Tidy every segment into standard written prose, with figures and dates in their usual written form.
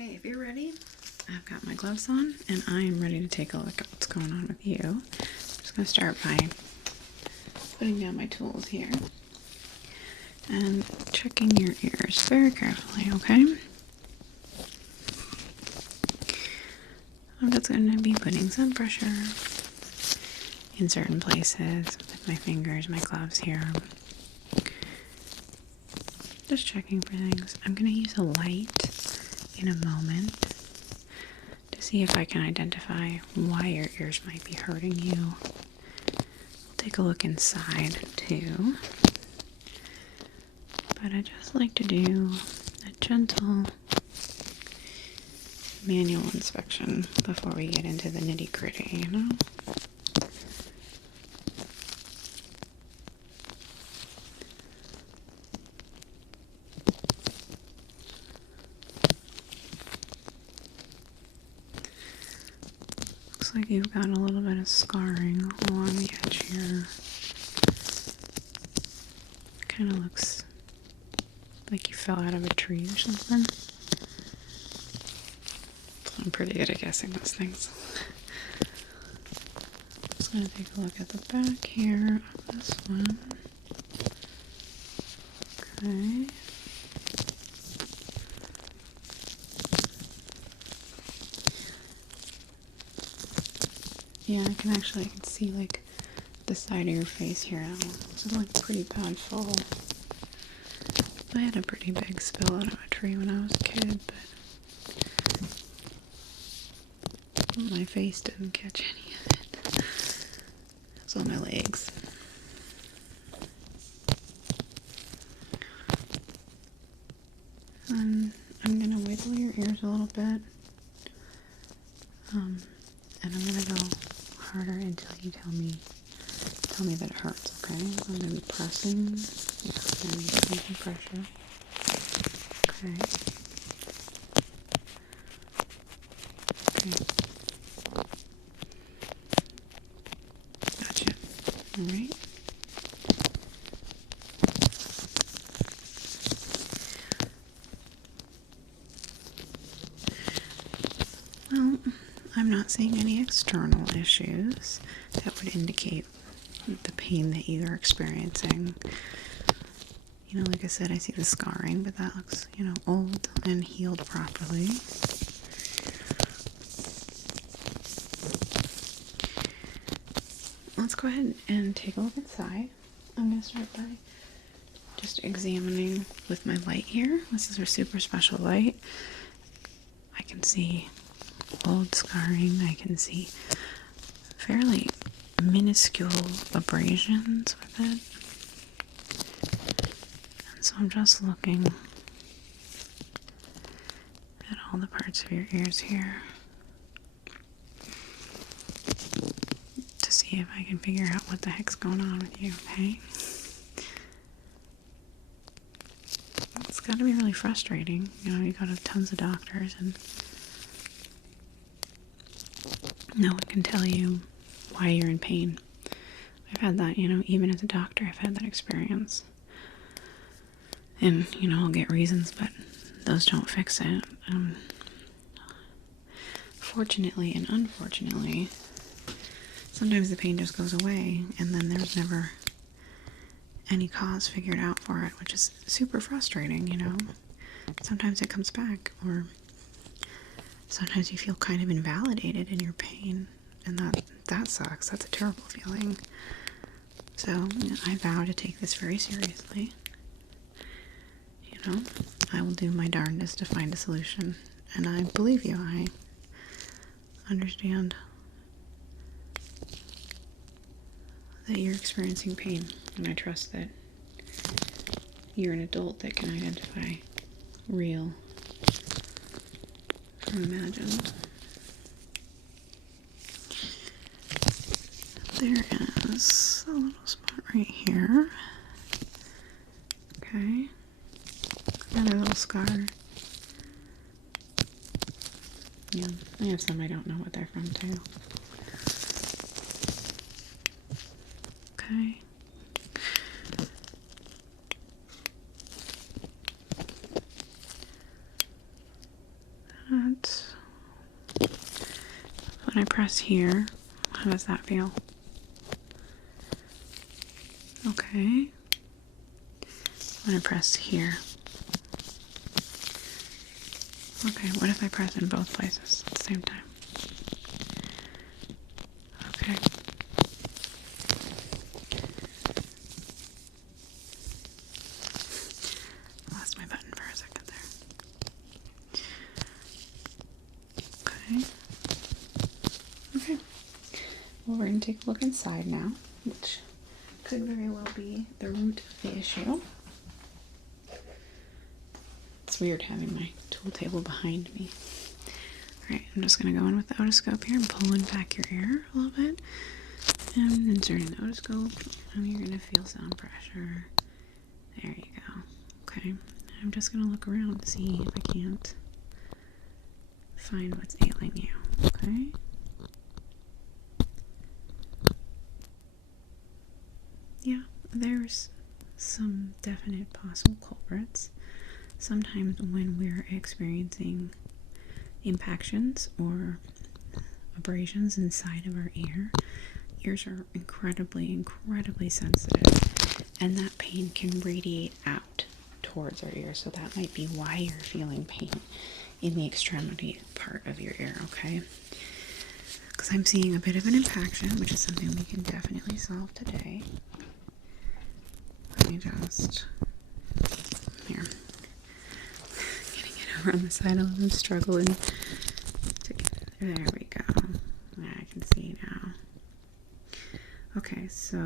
Okay, if you're ready, I've got my gloves on and I am ready to take a look at what's going on with you. I'm just going to start by putting down my tools here and checking your ears very carefully, okay? I'm just going to be putting some pressure in certain places with my fingers, my gloves here. Just checking for things. I'm going to use a light in a moment to see if I can identify why your ears might be hurting you. We'll take a look inside too. But I just like to do a gentle manual inspection before we get into the nitty-gritty, you know? Looks like you've got a little bit of scarring along the edge here. Kind of looks like you fell out of a tree or something. I'm pretty good at guessing those things. Just gonna take a look at the back here of this one. Okay. Yeah, I can see like the side of your face here. It's like a pretty bad fall. I had a pretty big spill out of a tree when I was a kid, but my face didn't catch any of it. It's on my legs. And I'm gonna wiggle your ears a little bit. And I'm gonna go harder until you tell me that it hurts, okay? I'm gonna be pressing. Yeah, I'm gonna be making pressure. Okay. Okay. Gotcha. Alright. Well, I'm not seeing any external issues that would indicate the pain that you're experiencing. You know, like I said, I see the scarring, but that looks, old and healed properly. Let's go ahead and take a look inside. I'm going to start by just examining with my light here. This is our super special light. I can see old scarring. I can see fairly minuscule abrasions with it. And so I'm just looking at all the parts of your ears here to see if I can figure out what the heck's going on with you, okay? It's gotta be really frustrating. You go to tons of doctors and no one can tell you why you're in pain. I've had that, even as a doctor, I've had that experience. And, I'll get reasons, but those don't fix it. Fortunately and unfortunately, sometimes the pain just goes away, and then there's never any cause figured out for it, which is super frustrating, Sometimes it comes back, or sometimes you feel kind of invalidated in your pain, and that sucks. That's a terrible feeling. So, I vow to take this very seriously. I will do my darndest to find a solution, and I believe you. I understand that you're experiencing pain, and I trust that you're an adult that can identify real from imagined. There is a little spot right here. Okay. Another little scar. Yeah, I have some I don't know what they're from too. Okay. But when I press here, how does that feel? Okay. When I press here. Okay, what if I press in both places at the same time? Okay. Lost my button for a second there. Okay. Okay. Well, we're going to take a look inside now, which could very well be the root of the issue. It's weird having my tool table behind me. Alright, I'm just going to go in with the otoscope here and pull in back your ear a little bit. And inserting the otoscope, and you're going to feel sound pressure. There you go. Okay, I'm just going to look around and see if I can't find what's ailing you. Okay? Yeah, there's some definite possible culprits. Sometimes when we're experiencing impactions or abrasions inside of our ears are incredibly sensitive, and that pain can radiate out towards our ear. So that might be why you're feeling pain in the extremity part of your ear, okay? Because I'm seeing a bit of an impaction, which is something we can definitely solve today. Let me just, here, getting it over on the side. I'm struggling to get it. There we go. I can see now. Okay, so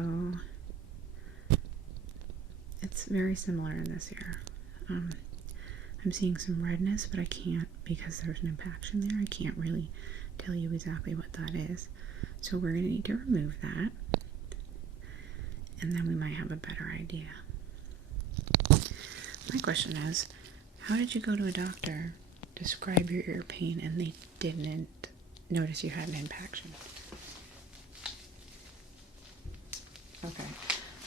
it's very similar in this ear. I'm seeing some redness, but I can't, because there's an impaction there, I can't really tell you exactly what that is. So we're going to need to remove that, and then we might have a better idea. My question is, how did you go to a doctor, describe your ear pain, and they didn't notice you had an impaction? Okay,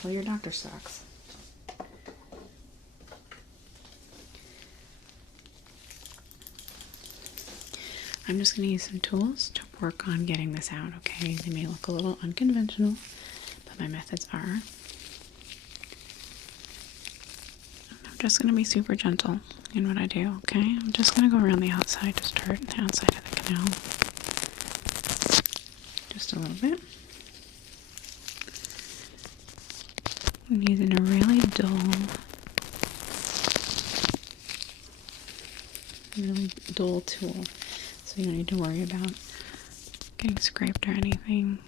well, your doctor sucks. I'm just going to use some tools to work on getting this out, okay? They may look a little unconventional, but my methods are. I'm just going to be super gentle in what I do, okay? I'm just going to go around the outside to start, the outside of the canal. Just a little bit. I'm using a really dull tool, so you don't need to worry about getting scraped or anything.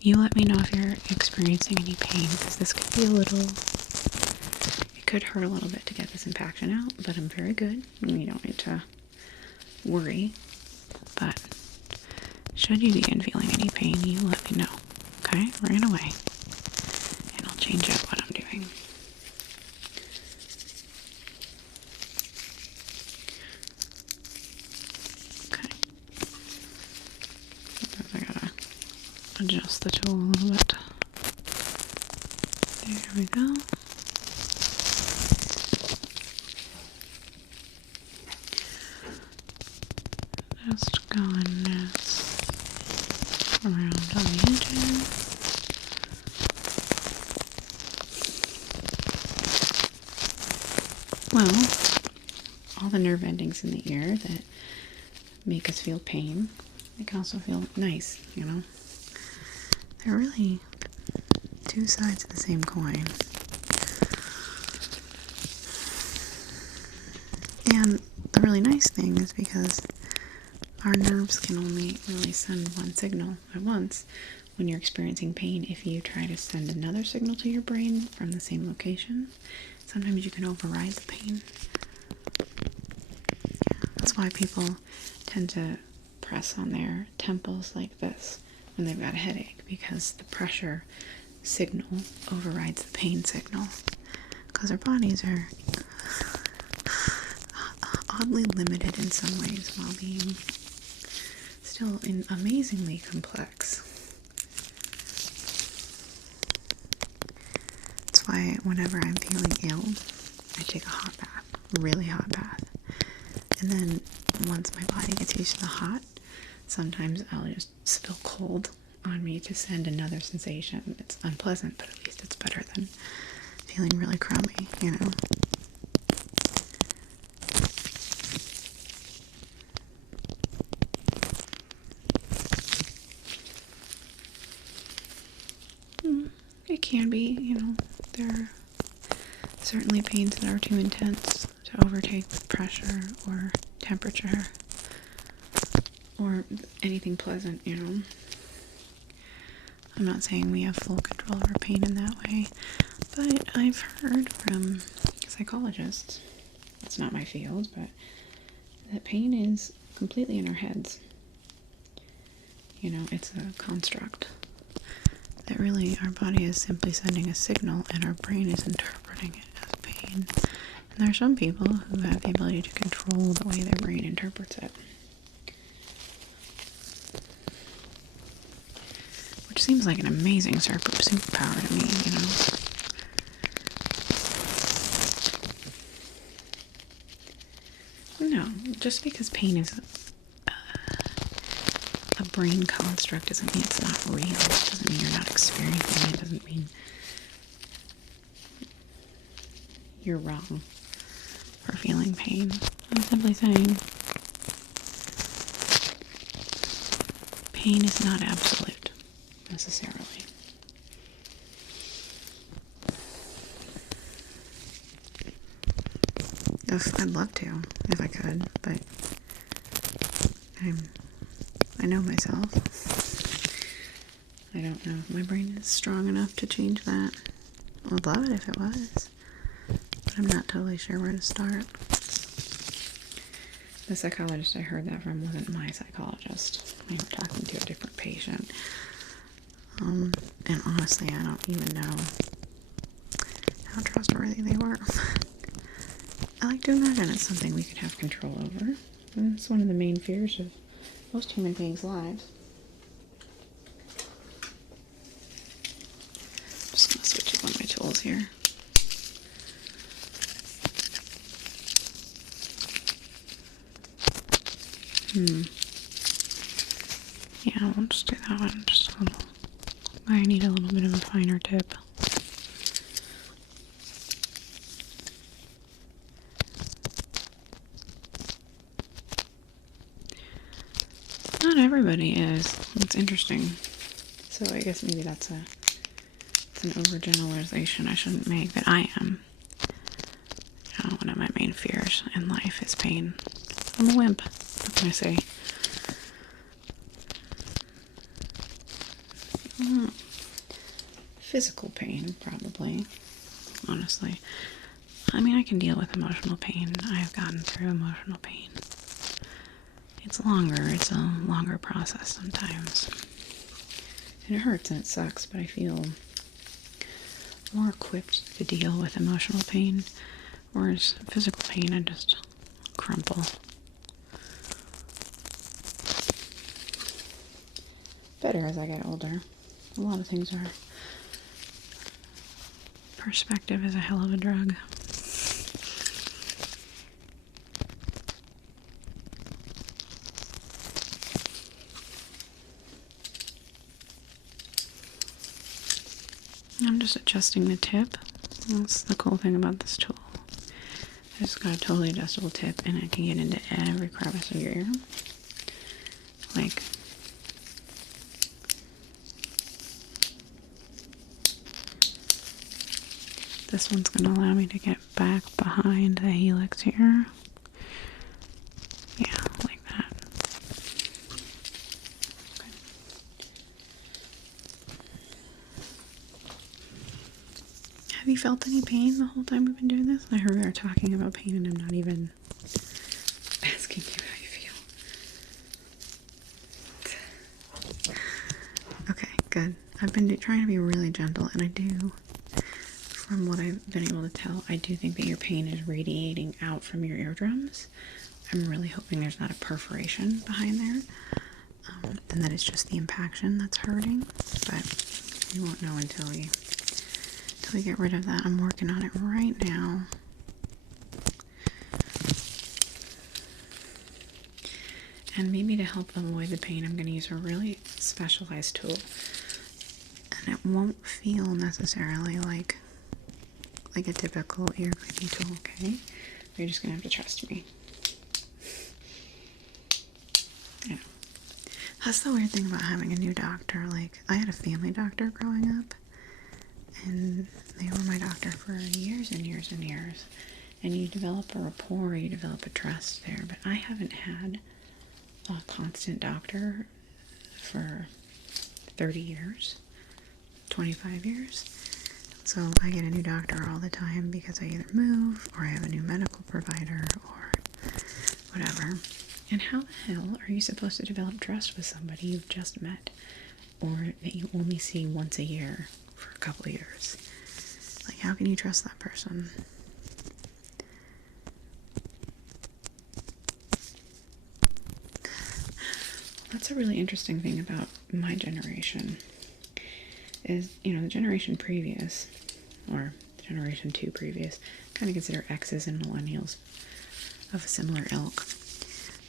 You let me know if you're experiencing any pain, because this could be it could hurt a little bit to get this impaction out, but I'm very good, and you don't need to worry. But should you begin feeling any pain, you let me know, okay? Right away. And I'll change up what I'm doing. Okay. I gotta adjust the tool a little bit. There we go. Just going this around on the edges. Well, all the nerve endings in the ear that make us feel pain, they can also feel nice, you know? They're really two sides of the same coin. And the really nice thing is because our nerves can only really send one signal at once when you're experiencing pain. If you try to send another signal to your brain from the same location, sometimes you can override the pain. That's why people tend to press on their temples like this when they've got a headache, because the pressure signal overrides the pain signal. Because our bodies are oddly limited in some ways while being still amazingly complex. That's why whenever I'm feeling ill, I take a hot bath, a really hot bath. And then once my body gets used to the hot, sometimes I'll just spill cold on me to send another sensation. It's unpleasant, but at least it's better than feeling really crummy, you know? It can be, you know, there are certainly pains that are too intense to overtake with pressure or temperature or anything pleasant, you know. I'm not saying we have full control over pain in that way, but I've heard from psychologists, it's not my field, but that pain is completely in our heads. You know, it's a construct. That really our body is simply sending a signal and our brain is interpreting it as pain. And there are some people who have the ability to control the way their brain interprets it. Which seems like an amazing superpower to me, you know. No, just because pain is a brain construct doesn't mean it's not real. It doesn't mean you're not experiencing it. It doesn't mean you're wrong for feeling pain. I'm simply saying pain is not absolute, necessarily. I'd love to, if I could, but I know myself. I don't know if my brain is strong enough to change that. I would love it if it was, but I'm not totally sure where to start. The psychologist I heard that from wasn't my psychologist. We were talking to a different patient. And honestly, I don't even know how trustworthy they were. I like to imagine it's something we could have control over. And it's one of the main fears of most human beings' lives. I'm just going to switch up on my tools here. Yeah, we'll just do that one. Just a little. I need a little bit of a finer tip. Not everybody is. It's interesting. So I guess maybe it's an overgeneralization I shouldn't make, that I am. You know, one of my main fears in life is pain. I'm a wimp. What can I say? Physical pain, probably. Honestly. I mean, I can deal with emotional pain. I have gotten through emotional pain. It's a longer process sometimes. And it hurts and it sucks, but I feel more equipped to deal with emotional pain. Whereas physical pain, I just crumple. Better as I get older. A lot of things are... Perspective is a hell of a drug. I'm just adjusting the tip. That's the cool thing about this tool. It's got a totally adjustable tip and it can get into every crevice of your ear. Like, this one's going to allow me to get back behind the helix here. Yeah, like that. Okay. Have you felt any pain the whole time we've been doing this? I heard we were talking about pain and I'm not even asking you how you feel. Okay, good. I've been trying to be really gentle, and I do, from what I've been able to tell, I do think that your pain is radiating out from your eardrums. I'm really hoping there's not a perforation behind there, and that it's just the impaction that's hurting, but we won't know until we get rid of that. I'm working on it right now. And maybe to help avoid the pain, I'm going to use a really specialized tool. And it won't feel necessarily like a typical ear cleaning tool, okay? You're just going to have to trust me. Yeah. That's the weird thing about having a new doctor. Like, I had a family doctor growing up, and they were my doctor for years and years and years. And you develop a rapport, you develop a trust there. But I haven't had a constant doctor for 30 years, 25 years. So I get a new doctor all the time because I either move or I have a new medical provider or whatever. And how the hell are you supposed to develop trust with somebody you've just met or that you only see once a year for a couple of years? Like, how can you trust that person? That's a really interesting thing about my generation is, you know, the generation previous, or generation 2 previous, kind of consider X's and millennials of a similar ilk.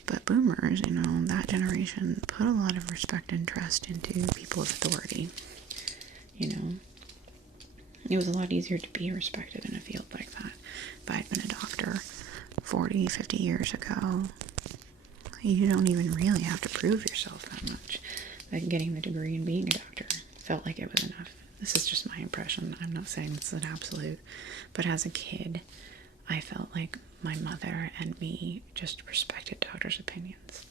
But boomers, you know, that generation put a lot of respect and trust into people of authority. You know, it was a lot easier to be respected in a field like that. If I'd been a doctor 40, 50 years ago, you don't even really have to prove yourself that much. Like, getting the degree and being a doctor felt like it was enough. This is just my impression. I'm not saying this is an absolute. But as a kid, I felt like my mother and me just respected doctors' opinions.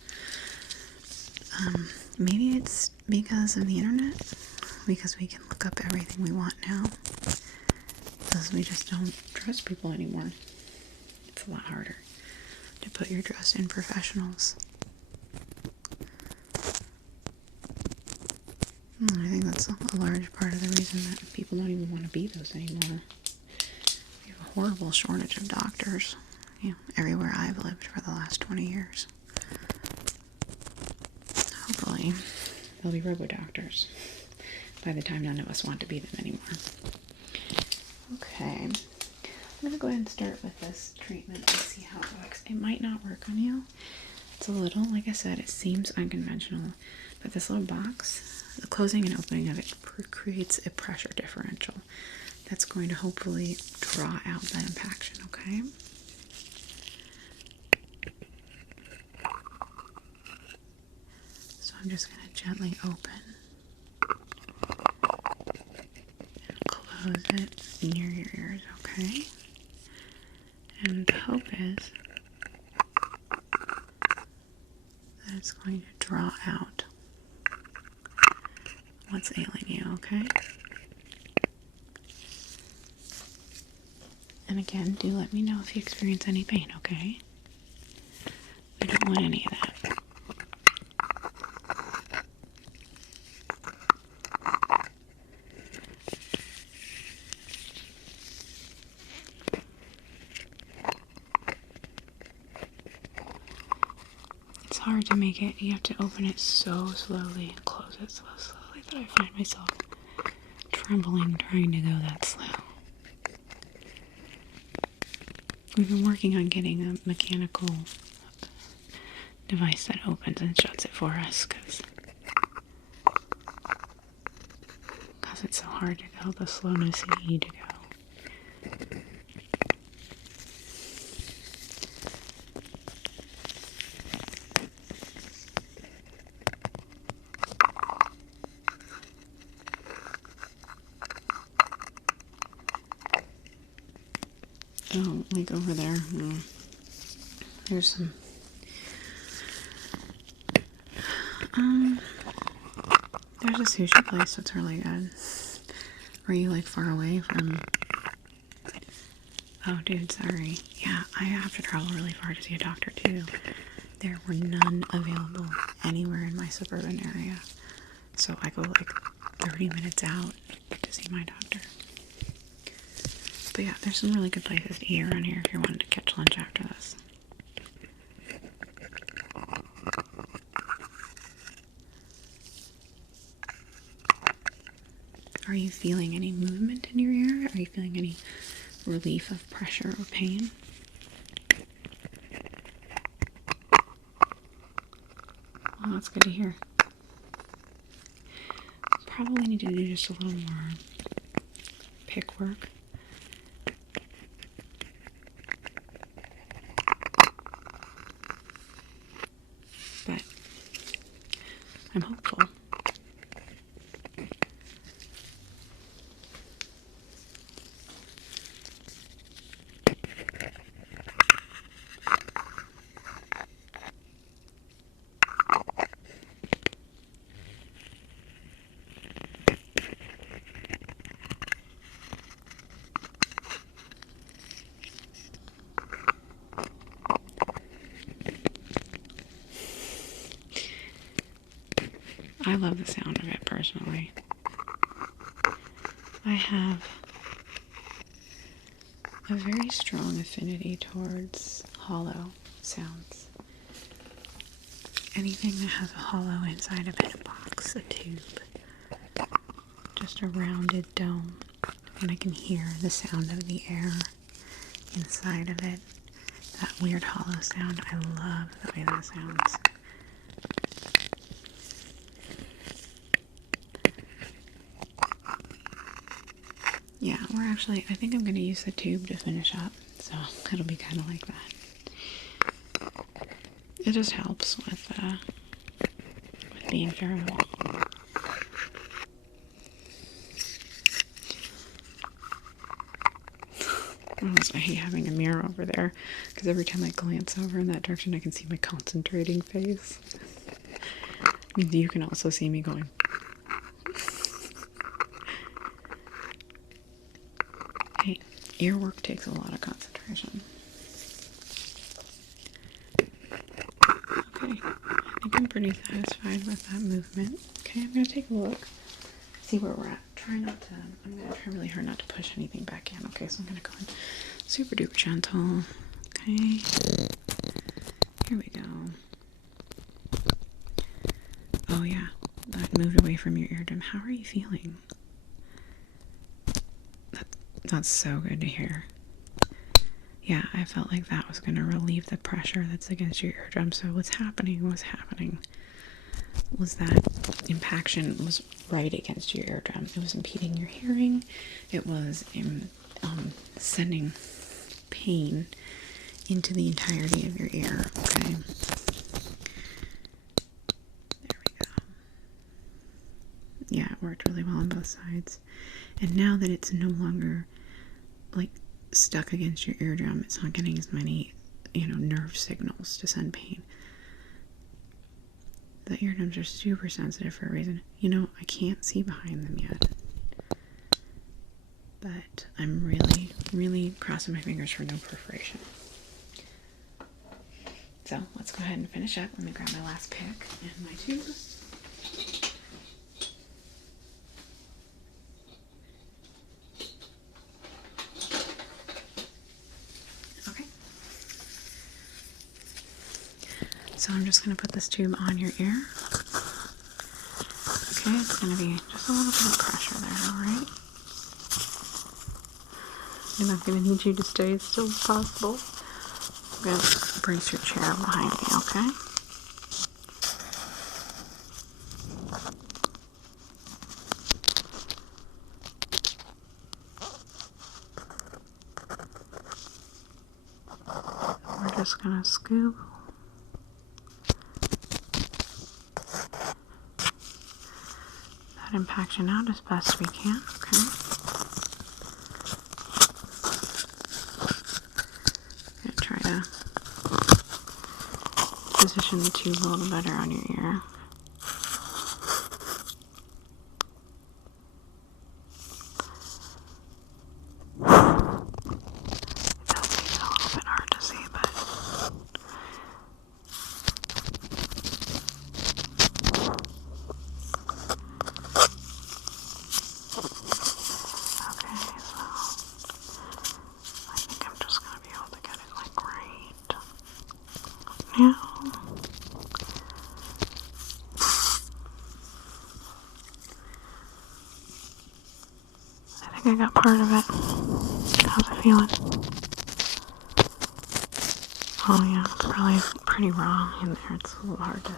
Maybe it's because of the internet. Because we can look up everything we want now. Because we just don't trust people anymore. It's a lot harder to put your trust in professionals. I think that's a large part of the reason that people don't even want to be those anymore. We have a horrible shortage of doctors, you know, everywhere I've lived for the last 20 years. Hopefully, there'll be robo-doctors by the time none of us want to be them anymore. Okay, I'm going to go ahead and start with this treatment and see how it works. It might not work on you. It's a little, like I said, it seems unconventional, but this little box, the closing and opening of it creates a pressure differential that's going to hopefully draw out that impaction, okay? So I'm just going to gently open and close it near your ears, okay? And the hope is that it's going to draw out what's ailing you, okay? And again, do let me know if you experience any pain, okay? We don't want any of that. It's hard to make it. You have to open it so slowly and close it so slowly that I find myself trembling trying to go that slow. We've been working on getting a mechanical device that opens and shuts it for us because it's so hard to go the slowness you need to go. Oh, like over there. There's some. There's a sushi place that's really good. Are you like far away from? Oh, dude, sorry. Yeah, I have to travel really far to see a doctor too. There were none available anywhere in my suburban area, so I go like 30 minutes out to see my doctor. But yeah, there's some really good places to eat around here if you're wanting to catch lunch after this. Are you feeling any movement in your ear? Are you feeling any relief of pressure or pain? Well, that's good to hear. Probably need to do just a little more pick work. But I'm hopeful. I love the sound of it personally. I have a very strong affinity towards hollow sounds. Anything that has a hollow inside of it, a box, a tube, just a rounded dome, and I can hear the sound of the air inside of it, that weird hollow sound. I love the way that sounds. Yeah, I think I'm going to use the tube to finish up, so it'll be kind of like that. It just helps with being thorough. I hate having a mirror over there, because every time I glance over in that direction, I can see my concentrating face. I mean, you can also see me going. Hey, ear work takes a lot of concentration. Okay, I think I'm pretty satisfied with that movement. Okay, I'm going to take a look, see where we're at. I'm going to try really hard not to push anything back in. Okay, so I'm going to go in super duper gentle. Okay, here we go. Oh yeah, that moved away from your eardrum. How are you feeling? That's so good to hear. Yeah, I felt like that was going to relieve the pressure that's against your eardrum. So what's happening was that impaction was right against your eardrum. It was impeding your hearing. It was sending pain into the entirety of your ear. Okay. There we go. Yeah, it worked really well on both sides. And now that it's no longer like stuck against your eardrum, it's not getting as many, nerve signals to send pain. The eardrums are super sensitive for a reason. I can't see behind them yet. But I'm really, really crossing my fingers for no perforation. So let's go ahead and finish up. Let me grab my last pick and my tube. Okay. So I'm just going to put this tube on your ear. Okay, it's going to be just a little bit of pressure there, alright? And I'm going to need you to stay as still as possible. I'm going to brace your chair behind me, okay? We're just going to scoop that impaction out as best we can, okay? I'm going to try to position the tube a little better on your ear. Now, I think I got part of it. How's it feeling? Oh yeah, it's probably pretty raw in there. It's a little hard to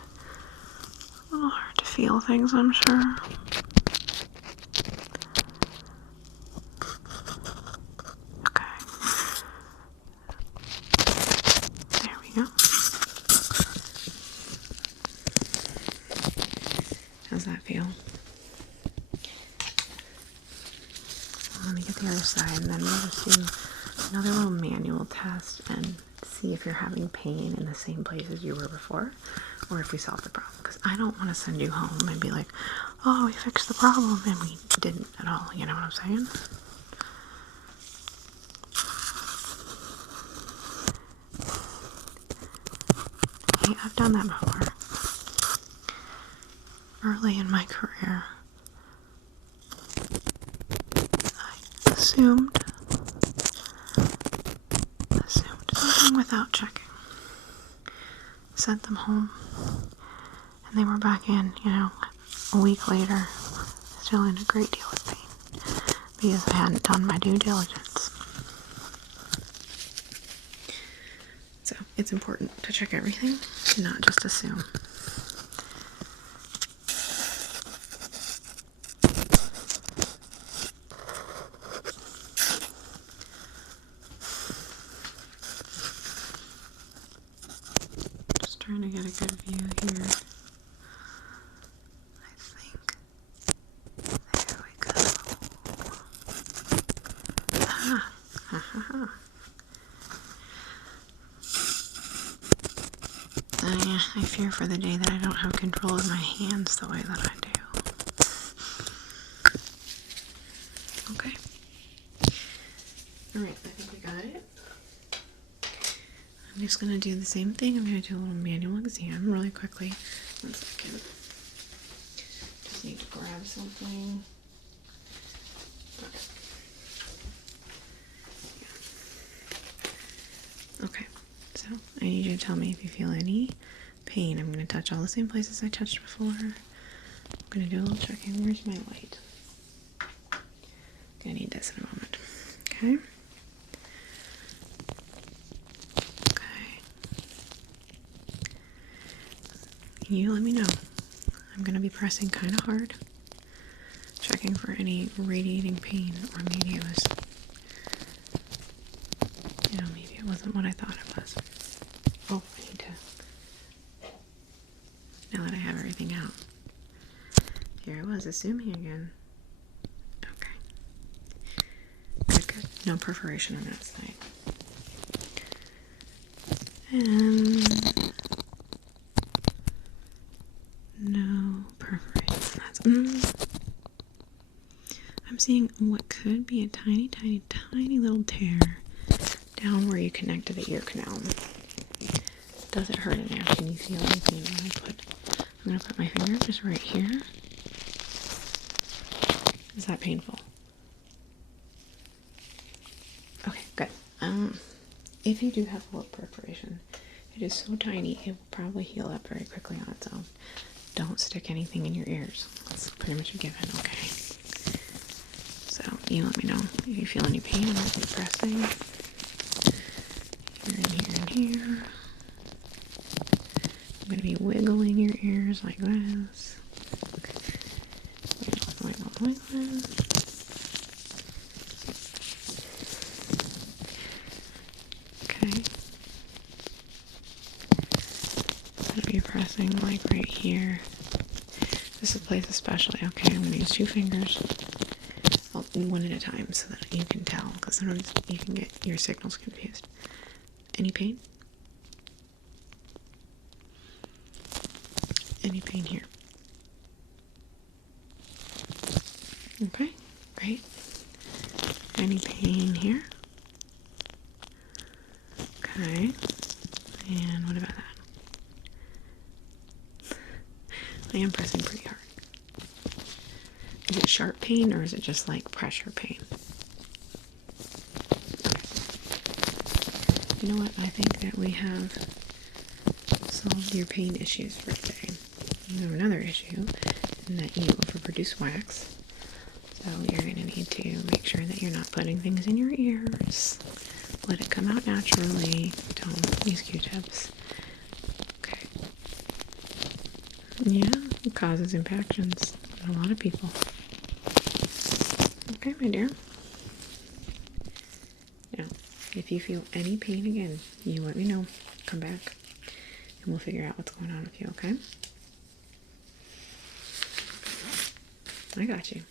A little hard to feel things, I'm sure. Okay. There we go. How's that feel? Let me get the other side, and then we'll just do another little manual test and see if you're having pain in the same places you were before, or if we solved the problem. Because I don't want to send you home and be like, oh, we fixed the problem, and we didn't at all. You know what I'm saying? Hey, I've done that before. Early in my career, I assumed something without checking. Sent them home, and they were back in, a week later, still in a great deal of pain, because I hadn't done my due diligence. So, it's important to check everything, not just assume. Trying to get a good view here. I think. There we go. Ah, ha ha ha. I fear for the day that I don't have control of my hands the way that I do. Okay. Alright, I think we got it. I'm just going to do the same thing. I'm going to do a little manual exam really quickly. 1 second. Just need to grab something. Okay, so I need you to tell me if you feel any pain. I'm going to touch all the same places I touched before. I'm going to do a little checking. Where's my light? I need this in a moment. Okay. You let me know. I'm going to be pressing kind of hard, checking for any radiating pain, or maybe it was, maybe it wasn't what I thought it was. Oh, I need to, now that I have everytheverything out. Here I was assuming again. Okay. Good, good. No perforation on that side. And no perforation. I'm seeing what could be a tiny, tiny, tiny little tear down where you connect to the ear canal. Does it hurt in there? Can you feel anything? I'm gonna put my finger just right here. Is that painful? Okay, good. If you do have a little perforation, it is so tiny it will probably heal up very quickly on its own. Don't stick anything in your ears. That's pretty much a given, okay? So you let me know if you feel any pain. I'm going to be pressing here and here and here. I'm going to be wiggling your ears like this. Okay. Wiggle, wiggle, wiggle. Okay. I'm going to be pressing like right here. This is a place especially. Okay, I'm going to use 2 fingers. One at a time so that you can tell, because sometimes you can get your signals confused. Any pain? Any pain here? Okay, great. Any pain here? Okay. And what about that? I am pressing pretty hard. Is it sharp pain or is it just like pressure pain? Okay. You know what? I think that we have solved your pain issues for today. You have another issue in that you overproduce wax. So you're going to need to make sure that you're not putting things in your ears. Let it come out naturally. Don't use Q-tips. Okay. Yeah, It causes impactions in a lot of people. Okay, my dear. Now, if you feel any pain again, you let me know. Come back, and we'll figure out what's going on with you, okay? I got you.